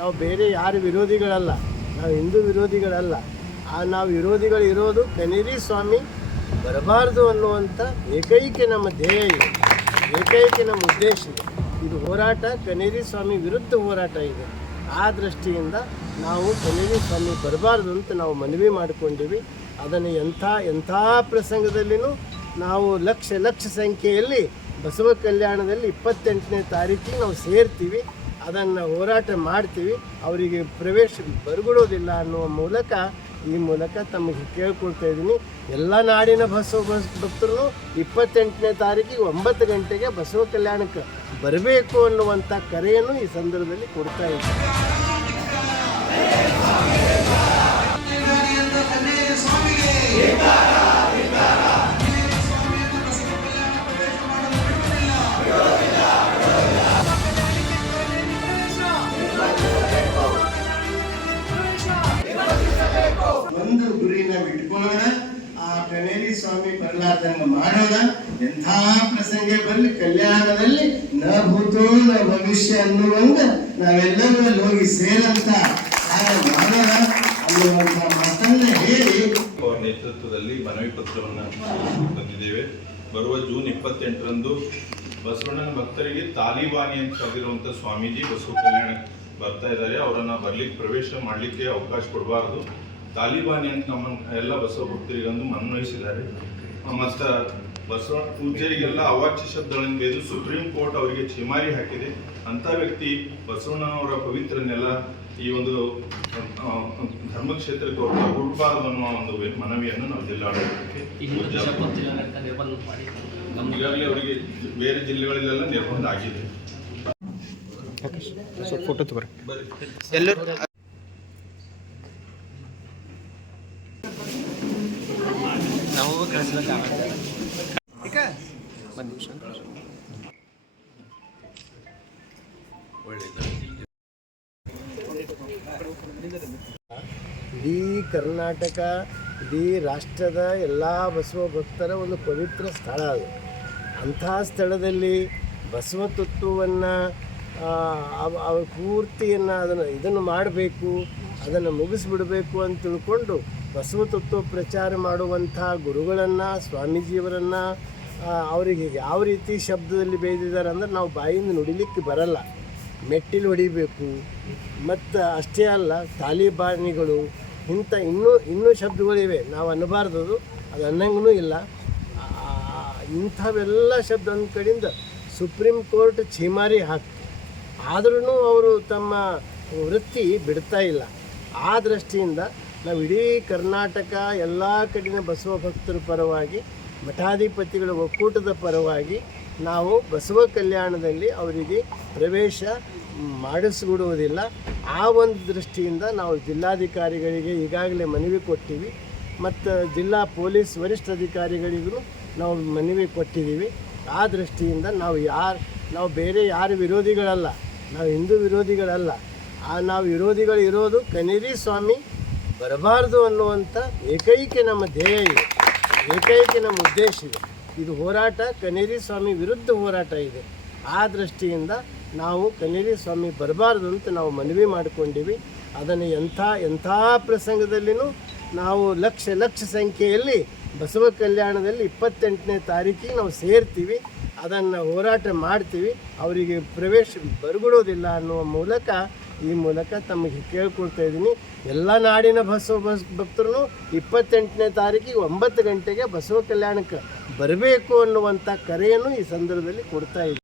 ನಾವು ಬೇರೆ ಯಾರು ವಿರೋಧಿಗಳಲ್ಲ, ನಾವು ಹಿಂದೂ ವಿರೋಧಿಗಳಲ್ಲ. ನಾವು ವಿರೋಧಿಗಳು ಇರೋದು ಕನೇರಿ ಸ್ವಾಮಿ ಬರಬಾರ್ದು ಅನ್ನುವಂಥ ಏಕೈಕ ನಮ್ಮ ಧ್ಯೇಯ ಇದೆ, ಏಕೈಕ ನಮ್ಮ ಉದ್ದೇಶ ಇದೆ. ಇದು ಹೋರಾಟ ಕನೇರಿ ಸ್ವಾಮಿ ವಿರುದ್ಧ ಹೋರಾಟ ಇದೆ. ಆ ದೃಷ್ಟಿಯಿಂದ ನಾವು ಕನೇರಿ ಸ್ವಾಮಿ ಬರಬಾರ್ದು ಅಂತ ನಾವು ಮನವಿ ಮಾಡಿಕೊಂಡಿವಿ. ಅದನ್ನು ಎಂಥ ಪ್ರಸಂಗದಲ್ಲಿಯೂ ನಾವು ಲಕ್ಷ ಸಂಖ್ಯೆಯಲ್ಲಿ ಬಸವ ಕಲ್ಯಾಣದಲ್ಲಿ 28ನೇ ತಾರೀಕಿಗೆ ನಾವು ಸೇರ್ತೀವಿ, ಅದನ್ನು ಹೋರಾಟ ಮಾಡ್ತೀವಿ. ಅವರಿಗೆ ಪ್ರವೇಶ ಬರಗೊಡೋದಿಲ್ಲ ಅನ್ನುವ ಮೂಲಕ ಈ ಮೂಲಕ ತಮಗೆ ಕೇಳ್ಕೊಳ್ತಾ ಇದ್ದೀನಿ. ಎಲ್ಲ ನಾಡಿನ ಬಸವ ಭಕ್ತರು 28ನೇ ತಾರೀಕಿಗೆ 9 ಗಂಟೆಗೆ ಬಸವ ಕಲ್ಯಾಣಕ್ಕೆ ಬರಬೇಕು ಅನ್ನುವಂಥ ಕರೆಯನ್ನು ಈ ಸಂದರ್ಭದಲ್ಲಿ ಕೊಡ್ತಾ ಇದ್ದೀನಿ. ಒಂದು ಗುರಿನ ಬಿಟ್ಕೊಳ್ಳೋಣ, ಆ ಕನೇರಿ ಸ್ವಾಮಿ ಬರಲಾರ್ದಂಗೆ ಮಾಡೋಣ. ಎಂಥ ಪ್ರಸಂಗ ಬರಲಿ ಕಲ್ಯಾಣದಲ್ಲಿ ನ ಭೂತೋ ನ ಭವಿಷ್ಯ ಅನ್ನುವಂಗ ನಾವೆಲ್ಲರೂ ಅಲ್ಲಿ ಹೋಗಿ ಸೇರಂತ ಮಾಡೋಣ ಅನ್ನುವಂಥ ಮಾತನ್ನ ಹೇಳಿ ಅವರ ನೇತೃತ್ವದಲ್ಲಿ ಮನವಿ ಪತ್ರವನ್ನು ತಂದಿದ್ದೇವೆ. ಬರುವ ಜೂನ್ 28ರಂದು ಬಸವಣ್ಣನ ಭಕ್ತರಿಗೆ ತಾಲಿಬಾನಿ ಅಂತ ಕರೆದಿರುವಂಥ ಸ್ವಾಮೀಜಿ ಬಸವ ಕಲ್ಯಾಣ ಬರ್ತಾ ಇದ್ದಾರೆ. ಅವರನ್ನು ಬರ್ಲಿಕ್ಕೆ ಪ್ರವೇಶ ಮಾಡಲಿಕ್ಕೆ ಅವಕಾಶ ಕೊಡಬಾರ್ದು. ತಾಲಿಬಾನಿ ಅಂತ ನಮ್ಮ ಎಲ್ಲ ಬಸವ ಭಕ್ತರಿಗಂದು ಮನವೊಲಿಸಿದ್ದಾರೆ. ಮತ್ತು ಬಸವ ಪೂಜೆರಿಗೆಲ್ಲ ಅವಾಚ್ಯ ಶಬ್ದಗಳನ್ನು ಬೇದು ಸುಪ್ರೀಂ ಕೋರ್ಟ್ ಅವರಿಗೆ ಛೀಮಾರಿ ಹಾಕಿದೆ. ಅಂಥ ವ್ಯಕ್ತಿ ಬಸವಣ್ಣನವರ ಪವಿತ್ರನೆಲ್ಲ ಈ ಒಂದು ಧರ್ಮಕ್ಷೇತ್ರಕ್ಕೆ ಹುಡುಕಬಾರದು ಅನ್ನುವ ಒಂದು ಮನವಿಯನ್ನು ನಾವು ಜಿಲ್ಲಾಡಳಿತಕ್ಕೆ ಈಗಾಗಲೇ ಅವರಿಗೆ ಬೇರೆ ಜಿಲ್ಲೆಗಳಲ್ಲೆಲ್ಲ ನಿರ್ಬಂಧ ಆಗಿದೆ. ಫೋಟೋ ತಗೋರಿ ಎಲ್ಲರೂ ನಾವು ಇಡೀ ಕರ್ನಾಟಕ, ಇಡೀ ರಾಷ್ಟ್ರದ ಎಲ್ಲ ಬಸವ ಭಕ್ತರ ಒಂದು ಪವಿತ್ರ ಸ್ಥಳ ಅದು. ಅಂಥ ಸ್ಥಳದಲ್ಲಿ ಬಸವ ತತ್ವವನ್ನು ಪೂರ್ತಿಯನ್ನು ಇದನ್ನು ಮಾಡಬೇಕು, ಅದನ್ನು ಮುಗಿಸ್ಬಿಡಬೇಕು ಅಂತ ತಿಳ್ಕೊಂಡು ಬಸವ ತತ್ವ ಪ್ರಚಾರ ಮಾಡುವಂಥ ಗುರುಗಳನ್ನು, ಸ್ವಾಮೀಜಿಯವರನ್ನು ಅವರಿಗೆ ಯಾವ ರೀತಿ ಶಬ್ದದಲ್ಲಿ ಬೇಯ್ದಿದ್ದಾರೆ ಅಂದರೆ ನಾವು ಬಾಯಿಂದ ನುಡಿಲಿಕ್ಕೆ ಬರಲ್ಲ, ಮೆಟ್ಟಿಲು ಹೊಡಿಬೇಕು. ಮತ್ತು ಅಷ್ಟೇ ಅಲ್ಲ, ತಾಲಿಬಾನಿಗಳು ಇಂಥ ಇನ್ನೂ ಶಬ್ದಗಳಿವೆ, ನಾವು ಅನ್ನಬಾರ್ದು, ಅದು ಅನ್ನಂಗೂ ಇಲ್ಲ. ಇಂಥವೆಲ್ಲ ಶಬ್ದ ಅಂದ ಕಡೆಯಿಂದ ಸುಪ್ರೀಂ ಕೋರ್ಟ್ ಛೀಮಾರಿ ಹಾಕ್ತು. ಆದ್ರೂ ಅವರು ತಮ್ಮ ವೃತ್ತಿ ಬಿಡ್ತಾ ಇಲ್ಲ. ಆ ದೃಷ್ಟಿಯಿಂದ ನಾವು ಇಡೀ ಕರ್ನಾಟಕ ಎಲ್ಲ ಕಡೆಯ ಬಸವ ಭಕ್ತರ ಪರವಾಗಿ, ಮಠಾಧಿಪತಿಗಳ ಒಕ್ಕೂಟದ ಪರವಾಗಿ ನಾವು ಬಸವ ಕಲ್ಯಾಣದಲ್ಲಿ ಅವರಿಗೆ ಪ್ರವೇಶ ಮಾಡಿಸಿಬಿಡುವುದಿಲ್ಲ. ಆ ಒಂದು ದೃಷ್ಟಿಯಿಂದ ನಾವು ಜಿಲ್ಲಾಧಿಕಾರಿಗಳಿಗೆ ಈಗಾಗಲೇ ಮನವಿ ಕೊಟ್ಟಿವಿ, ಮತ್ತು ಜಿಲ್ಲಾ ಪೊಲೀಸ್ ವರಿಷ್ಠಾಧಿಕಾರಿಗಳಿಗೂ ನಾವು ಮನವಿ ಕೊಟ್ಟಿದ್ದೀವಿ. ಆ ದೃಷ್ಟಿಯಿಂದ ನಾವು ಬೇರೆ ಯಾರು ವಿರೋಧಿಗಳಲ್ಲ, ನಾವು ಹಿಂದೂ ವಿರೋಧಿಗಳಲ್ಲ. ನಾವು ವಿರೋಧಿಗಳು ಇರೋದು ಕನೇರಿ ಸ್ವಾಮಿ ಬರಬಾರ್ದು ಅನ್ನುವಂಥ ಏಕೈಕ ನಮ್ಮ ಧ್ಯೇಯ ಇದೆ, ಏಕೈಕ ನಮ್ಮ ಉದ್ದೇಶ ಇದೆ. ಇದು ಹೋರಾಟ ಕನೇರಿ ಸ್ವಾಮಿ ವಿರುದ್ಧ ಹೋರಾಟ ಇದೆ. ಆ ದೃಷ್ಟಿಯಿಂದ ನಾವು ಕನೇರಿ ಸ್ವಾಮಿ ಬರಬಾರ್ದು ಅಂತ ನಾವು ಮನವಿ ಮಾಡಿಕೊಂಡಿವಿ. ಅದನ್ನು ಎಂಥ ಪ್ರಸಂಗದಲ್ಲಿಯೂ ನಾವು ಲಕ್ಷ ಸಂಖ್ಯೆಯಲ್ಲಿ ಬಸವ ಕಲ್ಯಾಣದಲ್ಲಿ 28ನೇ ತಾರೀಕಿಗೆ ನಾವು ಸೇರ್ತೀವಿ, ಅದನ್ನು ಹೋರಾಟ ಮಾಡ್ತೀವಿ. ಅವರಿಗೆ ಪ್ರವೇಶ ಬರಗೊಡೋದಿಲ್ಲ ಅನ್ನುವ ಮೂಲಕ ಈ ಮೂಲಕ ತಮಗೆ ಕೇಳ್ಕೊಳ್ತಾ ಇದ್ದೀನಿ. ಎಲ್ಲ ನಾಡಿನ ಬಸವ ಭಕ್ತರು 28ನೇ ತಾರೀಕಿಗೆ 9 ಗಂಟೆಗೆ ಬಸವ ಕಲ್ಯಾಣಕ್ಕೆ ಬರಬೇಕು ಅನ್ನುವಂಥ ಕರೆಯನ್ನು ಈ ಸಂದರ್ಭದಲ್ಲಿ ಕೊಡ್ತಾ ಇದ್ದೀನಿ.